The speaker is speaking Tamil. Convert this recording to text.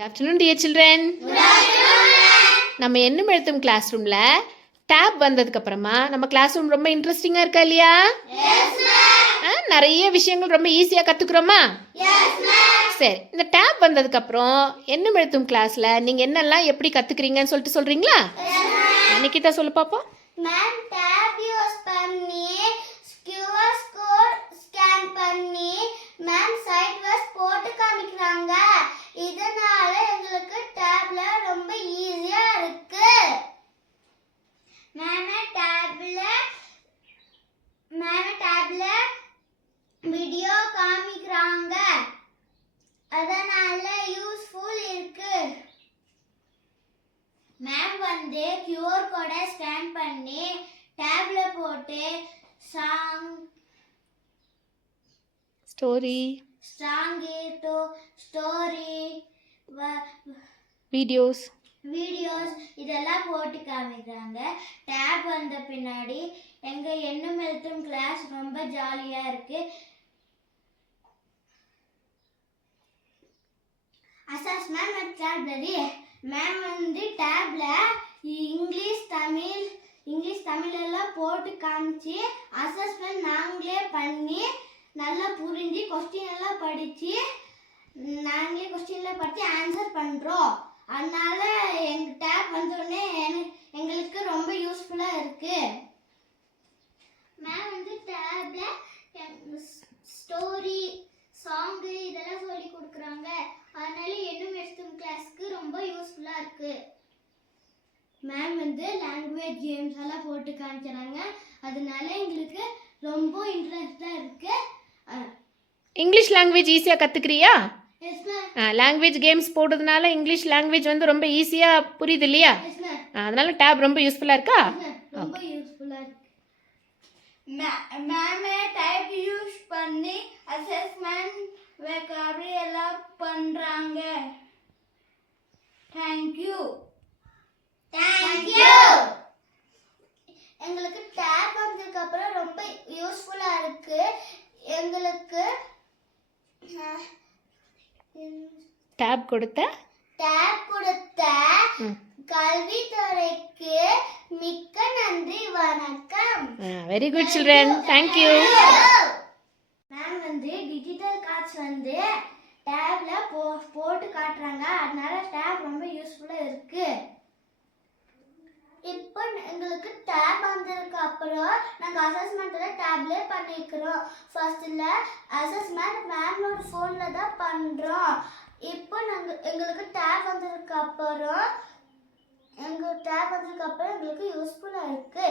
Good afternoon, dear children. Good afternoon. நம்ம எண்ணும் எழுத்தும் கிளாஸ் ரூம்ல டேப் வந்ததுக்கு அப்புறமா நம்ம கிளாஸ் ரூம் ரொம்ப இன்ட்ரெஸ்டிங்கா இருக்கா இல்லையா? Yes ma'am. நிறைய விஷயங்கள் ரொம்ப ஈஸியா கத்துக்குறோமா? Yes ma'am. சரி, இந்த டேப் வந்ததுக்கு அப்புறம் எண்ணும் எழுத்தும் கிளாஸ்ல நீங்க என்னெல்லாம் எப்படி கத்துக்கிறீங்கன்னு சொல்லிட்டு சொல்றீங்களா? Yes ma'am. நிக்கிதா சொல்லு பாப்போம். மேம் டேப் யூஸ் பண்ணி QR கோட் ஸ்கேன் பண்ணி மேம் சைட் வாஸ் போட்டு காமிக்கறாங்க. இதனால எங்களுக்கு டேப்ல ரொம்ப ஈஸியா இருக்கு. மேம் டேப்ல வீடியோ காமிக்கறாங்க. அதனால யூஸ்ஃபுல் இருக்கு. மேம் QR கோடை ஸ்கேன் பண்ணி டேப்ல போட்டு ஸ்டோரி வீடியோஸ் இதெல்லாம் போட்டு காமிக்கிறாங்க. டேப் வந்த பின்னாடி எங்க எண்ணும் எழுத்தும் கிளாஸ் ரொம்ப ஜாலியா இருக்கு. அசஸ்மெண்ட் மெத்தட் மேம் டேப்ல இங்கிலீஷ் தமிழ் எல்லாம் போட்டு காமிச்சு அசஸ்மெண்ட் நாங்களே பண்ணி நல்லா புரிஞ்சு கொஸ்டின் எல்லாம் படிச்சு ஆன்சர் பண்றோம். அதனால எங்க டேப் வந்தோடனே எங்களுக்கு ரொம்ப யூஸ்ஃபுல்லா இருக்கு. மேம் டேப்ல ஸ்டோரி சாங் இதெல்லாம் சொல்லி கொடுக்குறாங்க. அதனால எண்ணும் எழுத்தும் கிளாஸ்க்கு ரொம்ப யூஸ்ஃபுல்லா இருக்கு. மேம் லாங்குவேஜ் கேம்ஸ் எல்லாம் போட்டு காமிக்கிறாங்க. அதனால எங்களுக்கு ரொம்ப இன்ட்ரெஸ்டா இருக்கு. இங்கிலீஷ் லாங்குவேஜ் ஈஸியா கத்துக்கிறியா? Yes ma'am. லாங்குவேஜ் கேம்ஸ் போடுறதுனால இங்கிலீஷ் லாங்குவேஜ் ரொம்ப ஈஸியா புரியுது இல்லையா? Yes ma'am. அதனால டேப் ரொம்ப யூஸ்ஃபுல்லா இருக்கா? ரொம்ப யூஸ்ஃபுல்லா இருக்கு. மேம் டைப் யூஸ் பண்ணி அசஸ்மெண்ட் வெக்காபுலரி எல்லாம் பண்றாங்க. Thank you. எங்களுக்கு டேப் வந்ததுக்கு அப்புறம் ரொம்ப யூஸ்ஃபுல்லா இருக்கு. எங்களுக்கு டேப் கொடுத்த கல்வித்துறைக்கு மிக்க நன்றி. வணக்கம். Very good children. Thank you. Ma'am digital cards டேப்ல போட்டு காட்டுறாங்க. அதனால டேப் ரொம்ப யூஸ்ஃபுல்லா இருக்கு. இப்போ எங்களுக்கு டேப் வந்ததுக்கு அப்புறம் நாங்க அசஸ்மெண்ட்ல டேப்ல பண்ணிக்கிறோம். ஃபர்ஸ்ட்ல அசஸ்மெண்ட் மேமோட போன்ல தான் பண்றோம். இப்போ எங்களுக்கு டேப் வந்ததுக்கு அப்புறம் எங்களுக்கு யூஸ்ஃபுல்லா இருக்கு.